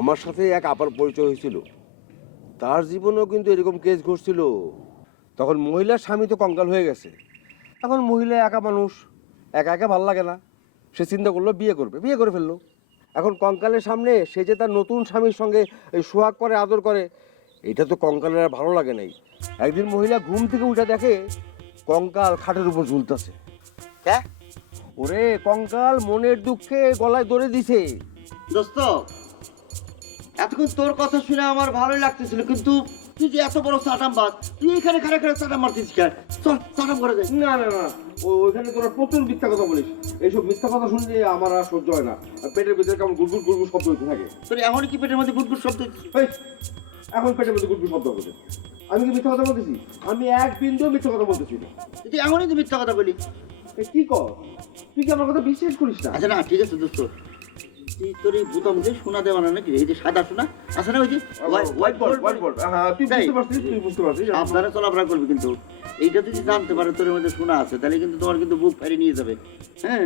আমার সাথে এক আপার পরিচয় হয়েছিল, তার জীবনেও কিন্তু এরকম কেস ঘটছিল। তখন মহিলার স্বামী তো কঙ্কাল হয়ে গেছে, এখন মহিলা একা মানুষ, একা একা ভাল লাগে না, সে চিন্তা করলো বিয়ে করবে, বিয়ে করে ফেললো। এখন কঙ্কালের সামনে সে যে তার নতুন স্বামীর সঙ্গে সোহাগ করে, আদর করে, এটা তো কঙ্কালের আর ভালো লাগে নাই। একদিন মহিলা ঘুম থেকে উঠে দেখে কঙ্কাল খাটের উপর ঝুলতেছে। হ্যাঁ, ওরে, কঙ্কাল মনের দুঃখে গলায় দড়ি দিছে। দোস্ত, এতক্ষণ তোর কথা শুনে আমার ভালোই লাগতেছিল, কিন্তু তুই যে এত বড় চাটাম বাদ, তুই এখানে খাড়া খাড়া চাটাম মারতিস কেন? চল চাটাম করে যাই। না না না, ওইখানে তোরা প্রচুর মিথ্যা কথা বলিস। এইসব মিথ্যা কথা শুনলে আমার আর সহ্য হয় না। আর পেটের ভিতরে কেমন গুড়গুড় গুড়গুড় শব্দ হতে থাকে। তোর এমনই কি পেটের মধ্যে গুড়গুড় শব্দ? এই, এখন পেটের মধ্যে গুড়গুড় শব্দ হচ্ছে। আমি কি মিথ্যা কথা বলতেছি? আমি এক বিন্দুও মিথ্যা কথা বলতেছি না। তুই এমনই তো মিথ্যা কথা বলি। কি কর, তুই কি আমার কথা বিশ্বাস করিস না? আচ্ছা না, ঠিক আছে দোস্ত, তুই তোর এই বুতা মুখে সোনা দেওয়া না নাকি? এই যে সাদা সোনা আছে না, ওই যে হোয়াইট বোর্ড। হ্যাঁ, তুই বুঝতে পারছিস, তুই বুঝতে পারছিস। আপনারা চলাফেরা করবি, কিন্তু এইটা যদি জানতে পারে তোর মধ্যে সোনা আছে, তাহলে কিন্তু তোমার কিন্তু বুক ফাড়ি নিয়ে যাবে। হ্যাঁ,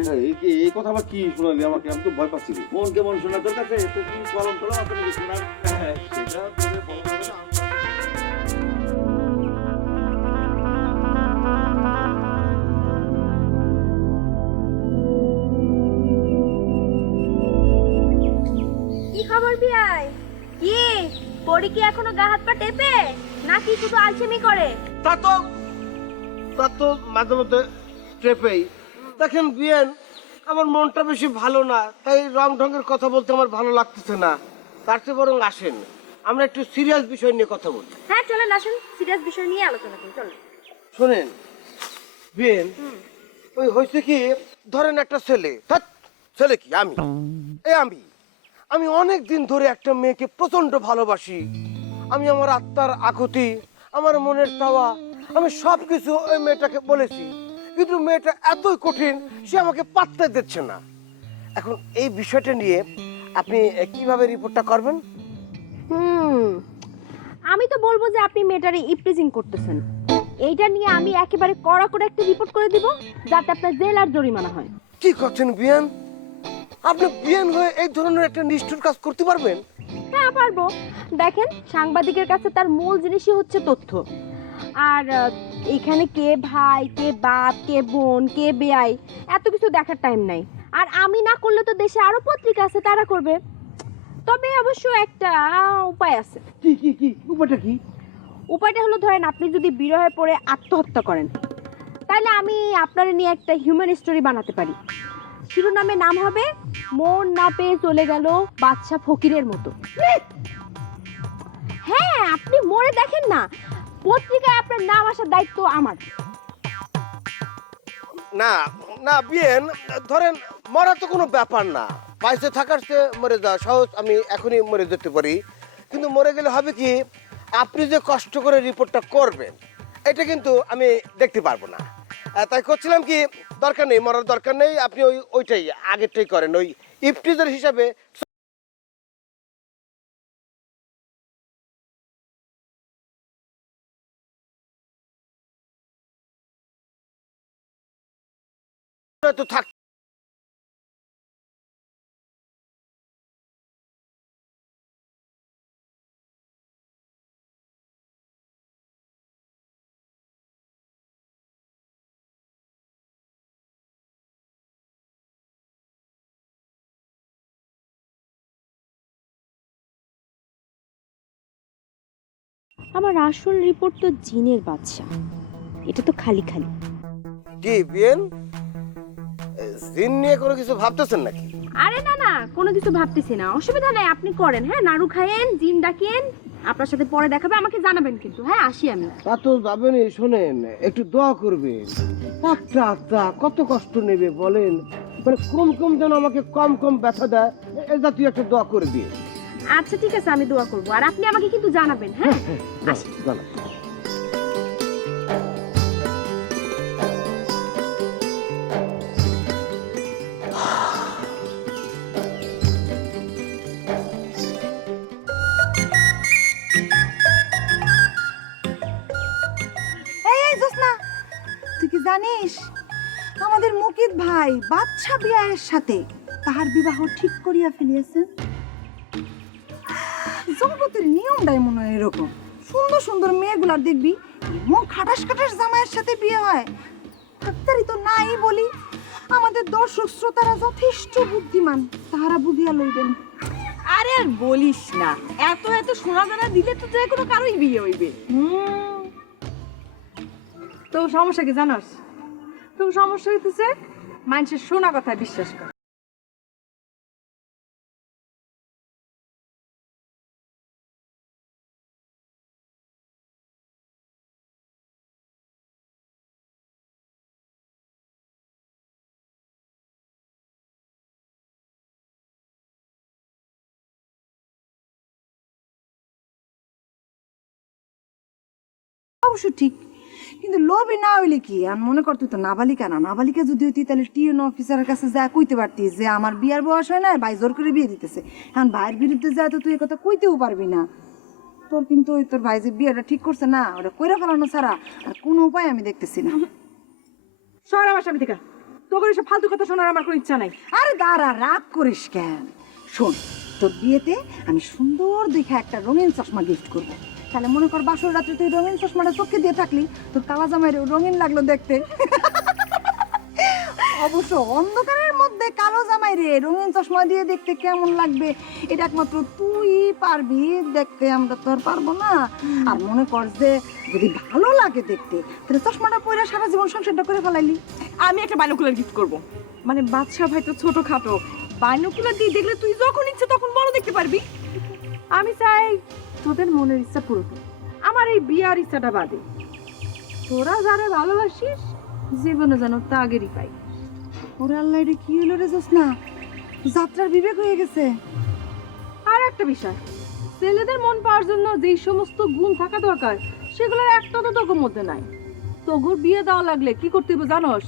এই কথা আবার কি শোনালি আমাকে? আমি তো ভয় পাচ্ছি। মন কেমন শোনা তোর কাছে? তুই কলম টলম আছে নাকি শোনার? সেটা তোরে বলা যাবে না। কি খবর বিয়াই? কি পরি কি এখনো গা হাত পা টেপে নাকি শুধু আলসেমি করে? তা তো মাঝে মধ্যে ট্রেপেই। দেখেন বিয়েন, আমার মনটা বেশি ভালো না, তাই রং ঢঙ্গের কথা বলতে আমার ভালো লাগতেছে না। তার চেয়ে বরং আসেন আমরা একটু সিরিয়াস বিষয় নিয়ে কথা বলি। হ্যাঁ চলেন, আসুন সিরিয়াস বিষয় নিয়ে আলোচনা করি, চলেন। শোনেন বিয়েন, ওই হয়েছে কি, ধরেন একটা ছেলে কি আমি অনেক দিন ধরে একটা মেয়েকে প্রচন্ড ভালোবাসি। আমি আমার আত্মার আকুতি, আমার মনের চাওয়া, আমি সবকিছু ওই মেয়েটাকে বলেছি, কিন্তু মেয়েটা এতই কঠিন, সে আমাকে পাত্তা দিচ্ছে না। এখন এই বিষয়টা নিয়ে আপনি কিভাবে রিপোর্টটা করবেন? আমি তো বলবো যে আপনি মেয়েটারে ইপ্রিজিং করতেছেন। এইটা নিয়ে আমি একেবারে কড়া করে একটা রিপোর্ট করে দিব, যাতে আপনার জেল আর জরিমানা হয়। কি করছেন বিয়ান? আপনি বিয়ান হয়ে এই ধরনের একটা নিষ্ঠুর কাজ করতে পারবেন? হ্যাঁ পারবো। দেখেন, সাংবাদিকের কাছে তার মূল জিনিসই হচ্ছে তথ্য। আর এখানে কে ভাই, কে বাপ, কে বোন, কে বেয়াই, এত কিছু দেখার টাইম নাই। আর আমি না করলে তো দেশে আরো পত্রিকা আছে, তারা করবে। তবে অবশ্য একটা উপায় আছে। কি উপায়টা কি? উপায়টা হলো, ধরেন আপনি যদি বিরহে পড়ে আত্মহত্যা করেন, তাহলে আমি আপনার নিয়ে একটা হিউম্যান স্টোরি বানাতে পারি। শিরোনামে নাম হবে মন না পেয়ে চলে গেল বাদশা ফকিরের মতো। হ্যাঁ, আপনি মরে দেখেন না, পত্রিকায় আপনার নাম আসার দায়িত্ব আমার। না বিয়েন, ধরেন মরা তো কোনো ব্যাপার না, পাইসে থাকার চেয়ে মরে যাওয়া সহজ। আমি এখনই মরে যেতে পারি, কিন্তু মরে গেলে হবে কি, আপনি যে কষ্ট করে রিপোর্টটা করবেন এটা কিন্তু আমি দেখতে পারবো না। তাই করছিলাম কি, দরকার নেই, মরার দরকার নেই, আপনি ওইটাই আগেরটাই করেন, ওই ইফটিজার হিসাবে। তো থাক। আমার আসল রিপোর্ট তো জিনের বাদশা, এটা তো খালি খালি। কি বিয়েন, জিন নিয়ে কোনো কিছু ভাবতেছেন নাকি? আরে না না, কোনো কিছু ভাবতেছি না, অসুবিধা নাই, আপনি করেন। হ্যাঁ, নাড়ু খায়েন, জিন ডাকেন, আপনার সাথে পরে দেখাবে, আমাকে জানাবেন কিন্তু। হ্যাঁ, আসি আমি। তা তো যাবেনই, শোনেন একটু দোয়া করবেন। একটা আত্মা কত কষ্ট নেবে বলেন, মানে কম যেন আমাকে কম ব্যথা দেয়, এই জাতীয় একটা দোয়া করে দিয়ে। আচ্ছা ঠিক আছে, আমি দোয়া করবো, আর আপনি আমাকে কিন্তু জানাবেন। হ্যাঁ, আসি। এই জোসনা, তুই কি জানিস আমাদের মুকিত ভাই বাদশা বিয়ায়ের সাথে তাহার বিবাহ ঠিক করিয়া ফেলিয়াছেন? জগতের নিয়মটাই মনে হয় এরকম। সুন্দর সুন্দর মেয়েগুলার দেখবি এমন খাটাস জামাইয়ের সাথে বিয়ে হয়। ডাক্তারি তো নাই বলি, আমাদের দর্শক শ্রোতারা যথেষ্ট বুদ্ধিমান, তাহারা বুঝিয়া লইবেন। আরে আর বলিস না, এত সোনা দানা দিলে তো যে কোনো কারোই বিয়ে হইবে। তো সমস্যা কি জানোস? তো সমস্যা হইতেছে মানুষের শোনা কথা বিশ্বাস করে। অবশ্য ঠিক, কিন্তু লোভী না হইলে কি আর মনে কর তুই তো নাবালিকা না, নাবালিকা যদি হইতি তাহলে টিএন অফিসারের কাছে যা কইতে পারতিস যে আমার বিয়ার বয়স হয় না, ভাই জোর করে বিয়ে দিতেছে। এখন ভাইয়ের বিরুদ্ধে যা তো তুই কথা কইতেও পারবি না। তোর কিন্তু ওই তোর ভাই যে বিয়েটা ঠিক করছে না, ওটা কইরা ফেলানো ছাড়া আর কোনো উপায় আমি দেখতেছি না। শহর আমার স্বামী থেকে তোর এসব ফালতু কথা শোনার আমার কোনো ইচ্ছা নাই। আরে দাঁড়া, রাগ করিস কেন? শোন, তোর বিয়েতে আমি সুন্দর দেখে একটা রঙিন চশমা গিফট করবো। তাহলে মনে কর বাসর রাত্রে তুই রঙিন চশমাটা চোখে দিয়ে থাকলি, তোর কালা জামাইরে রঙিন লাগলো দেখতে। অবশ্য অন্ধকারের মধ্যে কালো জামাইরে রঙিন চশমা দিয়ে দেখতে কেমন লাগবে এটা একমাত্র তুই পারবি দেখতে, আমরা তো আর পারবো না। আর মনে কর যে যদি ভালো লাগে দেখতে তাহলে চশমাটা পরে সারা জীবন সংসারটা করে ফেলাইলি। আমি একটা বাইনোকুলার গিফট করব, মানে বাদশা ভাই তো ছোট খাটো, বাইনোকুলার দিয়ে দেখলে তুই যখন ইচ্ছে তখন বড় দেখতে পারবি। আমি চাই তোদের মনের ইচ্ছা পুরো হোক, আমার এই বিয়ার ইচ্ছাটা বাদে। তোরা যারা ভালোবাসিস জীবনে যেন তাগেরই পাই। ওরে আল্লাহ, এটা কি হলো রে জোসনা? যাত্রার বিবেক হয়ে গেছে। আর একটা বিষয়, ছেলেদের মন পাওয়ার জন্য যেই সমস্ত গুণ থাকা দরকার সেগুলোর একটা তো তোর মধ্যে নাই। তোর বিয়ে দেওয়া লাগলে কি করতে হবে জানোস?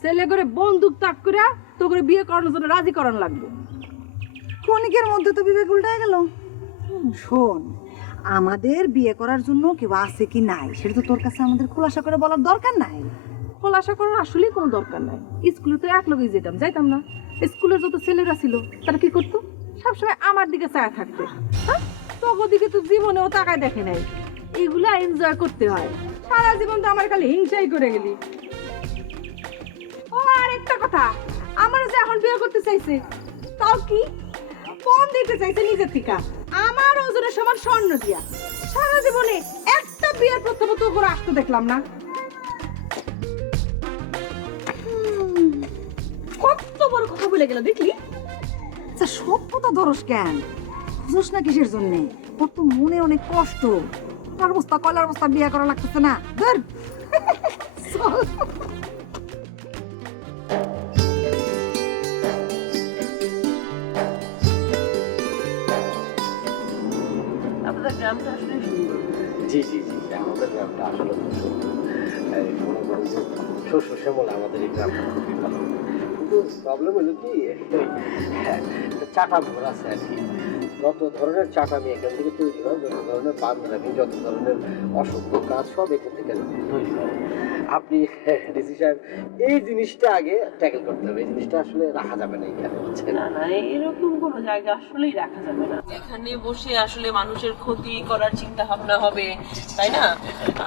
ছেলে করে বন্দুক তাক করে তোর বিয়ে করানোর জন্য রাজি করানো লাগবে। ক্ষণিকের মধ্যে তো বিবেক উল্টায় গেল। শোন, আমাদের বিয়ে করার জন্য কেউ আছে কি নাই সেটা তো তোর কাছে আমাদের খোলাসা করে বলার দরকার নাই। খোলাসা করার আসলেই কোনো দরকার নাই। স্কুলে তো এক লগে যাইতাম না। স্কুলের যত ছেলেরা ছিল তারা কি করতো? সবসময় আমার দিকে চায় থাকতো। হ্যাঁ, তোর দিকে তো জীবনেও তাকায় দেখে নাই। এগুলা এনজয় করতে হয়। সারা জীবন তো আমার খালি হিংসাই করে গেলি। ও আর একটা কথা, আমার যে এখন বিয়ে করতে চাইছে তাও কি ফোন দিতে চাইছে নিজের থেকে, আমার ওজনের সমান স্বর্ণ দিয়া। সারা জীবনে একটা বিয়ের প্রস্তাব তো করে আসতে দেখলাম না। কত বড় কথা বলে গেল দেখলি? আচ্ছা, সব কথা ধরস কেন? বুঝোস না কিসের জন্য? ওর তো মনে অনেক কষ্ট। তার অবস্থা কয়লার অবস্থা, বিয়ে করা লাগতেছে না। ধর চল। আপনাদের গ্রামটা আসলে সুন্দর। জি জি জি, আমাদের গ্রামটা আসলে খুব সুন্দর। মনে করেন যে শস্য শ্যামলা আমাদের এই গ্রামটা খুবই ভালো। কিন্তু প্রবলেম হলো কি, চাটা ভর আছে আর কি। যত ধরনের চাট আমি এখান থেকে তৈরি হয়, যত ধরনের বান্ধবী, যত ধরনের অসভ্য কাজ সব এখান থেকে তৈরি হয়। আপনি ডিসি সাহেব এই জিনিসটা আগে ট্যাকেল করতে হবে। এই জিনিসটা আসলে রাখা যাবে না এখানে, বুঝছেন? না না, এরকম কোনো জায়গা আসলেই রাখা যাবে না। এখানে বসে আসলে মানুষের ক্ষতি করার চিন্তা ভাবনা হবে, তাই না?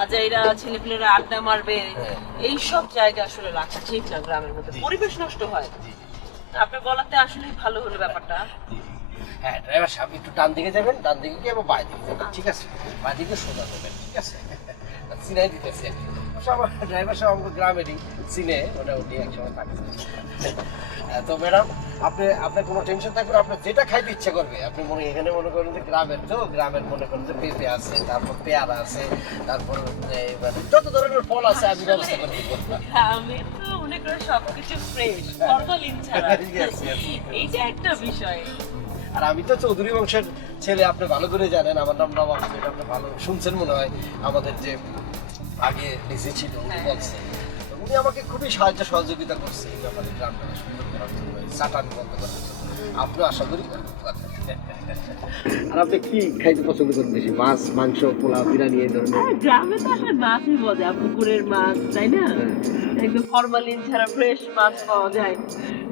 আজাইরা ছেলেপেলেরা আড্ডা মারবে, এই সব জায়গা আসলে রাখা ঠিক না। গ্রামের মধ্যে পরিবেশ নষ্ট হয়। আপনি বলাতে আসলে ভালো হলো ব্যাপারটা। হ্যাঁ, ড্রাইভার সাহেব একটু ডান দিকে যাবেন, ডান দিকে গিয়ে আবার বাঁ দিকে যাবেন, ঠিক আছে? বাঁ দিকে সোজা যাবেন, ঠিক আছে? চিনাই দিতেছি আর কি। আমার ড্রাইভার সাহেব আমাকে গ্রামেরই চিনে, মোটামুটি একসময় থাকে। তো ম্যাডাম, আপনার কোনো টেনশন থাকবে না। আপনার যেটা খাইতে ইচ্ছা করবে, আপনি এখানে মনে করেন যে গ্রামের মনে করেন যে পেঁপে আছে, তারপর পেয়ারা আছে, তারপর মানে যত ধরনের ফল আছে আমি ব্যবস্থা করে দিব। আমি তো মনে করি সবকিছু ফ্রেশ, ফরমালিন ছাড়া। এইটা একটা বিষয়। আর আমি তো চৌধুরী বংশের ছেলে, আপনি ভালো করে জানেন। আমার নাম নবাব, এটা আপনি ভালো শুনছেন মনে হয়। আমাদের যে আগে ডিসি ছিল উনি বলছে, উনি আমাকে খুবই সাহায্য সহযোগিতা করছে এই ব্যাপারে, গ্রামটা সুন্দর করার জন্য, চাটান বন্ধ করার জন্য। আপনি আশা করি। আর আপনি কি খাইতে পছন্দ করেন বেশি? মাছ, মাংস, পোলাও, বিরিয়ানি এই ধরনের? গ্রামে তো আসলে মাছই মজা, পুকুরের মাছ, তাই না? একদম ফরমালিন ছাড়া ফ্রেশ মাছ পাওয়া যায়।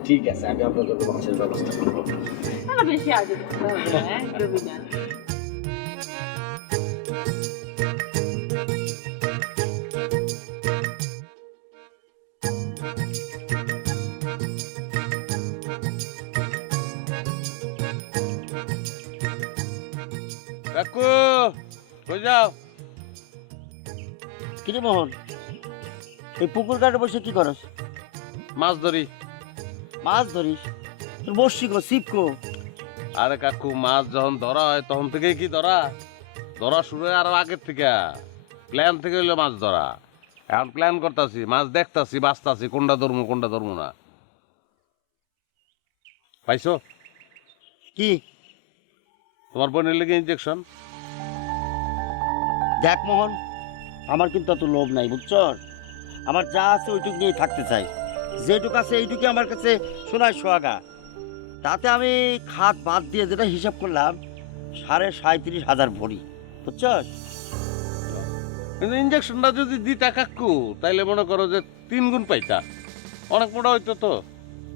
ঠিক আছে, আমি আপনার জন্য মাছের ব্যবস্থা করবো। বেশি আগে একদমই না। কাকু, কই যাও? কিরে মোহন, এই পুকুর ঘাটে বসে কি করস? মাছ ধরি। মাছ ধরিস? তোর বসছি কো, ছিপ কো? আরে কাকু, মাছ যখন ধরা হয় তখন থেকেই কি ধরা? ধরা শুরু হয় আরো আগের থেকে। প্ল্যান থেকে হইলো মাছ ধরা। এখন প্ল্যান করতেছি, মাছ দেখতাছি, বাঁচতাছি, কোনটা ধরবো কোনটা ধরবো না। পাইছো? কি? তোমার বোনের লেগে ইনজেকশন। দেখ মোহন, আমার কিন্তু অত লোভ নাই, বুঝছ? আমার যা আছে ওইটুকু নিয়ে থাকতে চাই। যেটুকু আছে এইটুকু আমার কাছে সোনায় সোহাগা। তাতে আমি খাত বাদ দিয়ে যেটা হিসাব করলাম 37,500 ভরি, বুঝছ? কিন্তু ইঞ্জেকশনটা যদি দিতা কাকু তাইলে মনে করো যে 3 গুণ পাইতা, অনেক মোটা হইতো তো।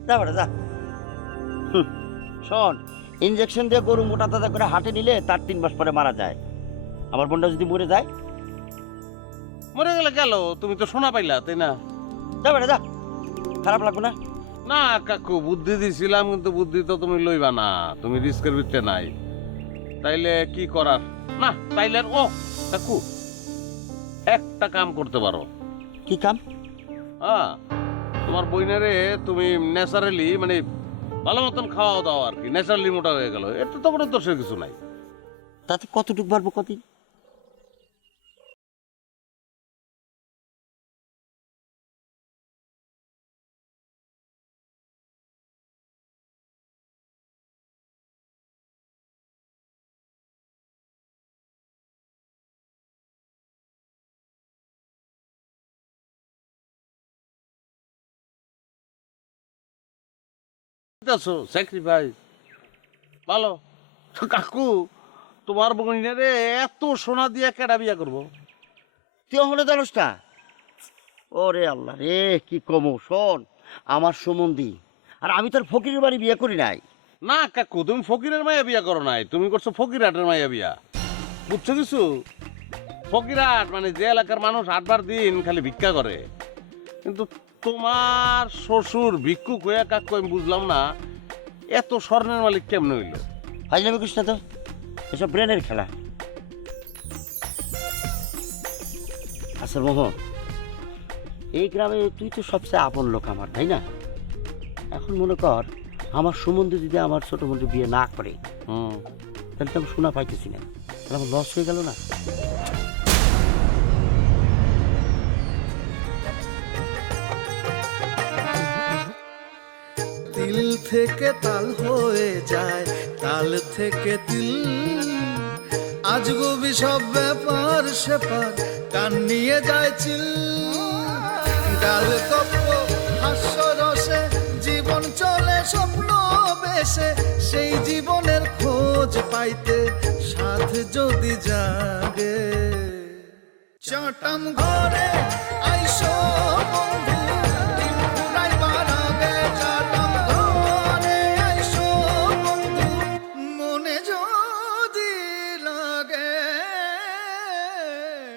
যা বেটা যা। শোন, ইঞ্জেকশন দিয়ে গরু মোটা তাজা করে হাটে নিলে তার 3 মাস পরে মারা যায়। আমার বোনটা যদি মরে যায়? মরে গেলে গেল, তুমি তো শোনা পাইলা, তাই না? যা বেটা যা, খারাপ লাগবে না? না কাকু, বুদ্ধি দিছিলাম কিন্তু বুদ্ধি তো তুমি লইবা না, তুমি রিস্কের ভিতরে নাই। তাইলে কি করার? না তাইলে ও কাকু একটা কাম করতে পারো। কি কাম? তোমার বইনারে তুমি ন্যাচারালি মানে ভালো মতন খাওয়া দাওয়া আর কি, ন্যাচারালি মোটা হয়ে গেল, এটা তো কোনো দোষের কিছু নাই। তাতে কতটুকু পারবো কতদিন? স্যাক্রিফাইস ভালো। কাকু তোমার বোনের এত সোনা দিয়ে কেডা বিয়া করবো? তুই হলে জানোস না? ওরে আল্লাহ রে, কি কমো। শোন, আমার সম্বন্ধী, আর আমি তোর ফকিরের বাড়ি বিয়ে করি নাই। না কাকু, তুমি ফকিরের মাইয়া বিয়া করো নাই, তুমি করছো ফকিরহাটের মাইয়া বিয়া, বুঝছো কিছু? ফকিরহাট মানে যে এলাকার মানুষ 8বার দিন খালি ভিক্ষা করে, কিন্তু তোমার শ্বশুর ভিক্ষুক হইয়া কাকু আমি বুঝলাম না এত স্বর্ণের মালিক কেমনে হইল? ফাইজলামি করিস না তো, এসব ব্রেনের খেলা। আচ্ছা মোহন, এই গ্রামে তুই তো সবচেয়ে আপন লোক আমার, তাই না? এখন মনে কর আমার সম্বন্ধে যদি আমার ছোট বোনকে বিয়ে না করে, তাহলে তো আমি শোনা পাইতেছি না, তাহলে আমার লস হয়ে গেল না? তিল থেকে তাল হয়ে যায়, তাল থেকে তিল, আজগুবি সব ব্যাপার সেপার কান নিয়ে যায় চিল। গাল গপ্প হাস্য রসে জীবন চলে স্বপ্ন বেশে, সেই জীবনের খোঁজ পাইতে সাথ যদি জাগে, চটাম ঘরে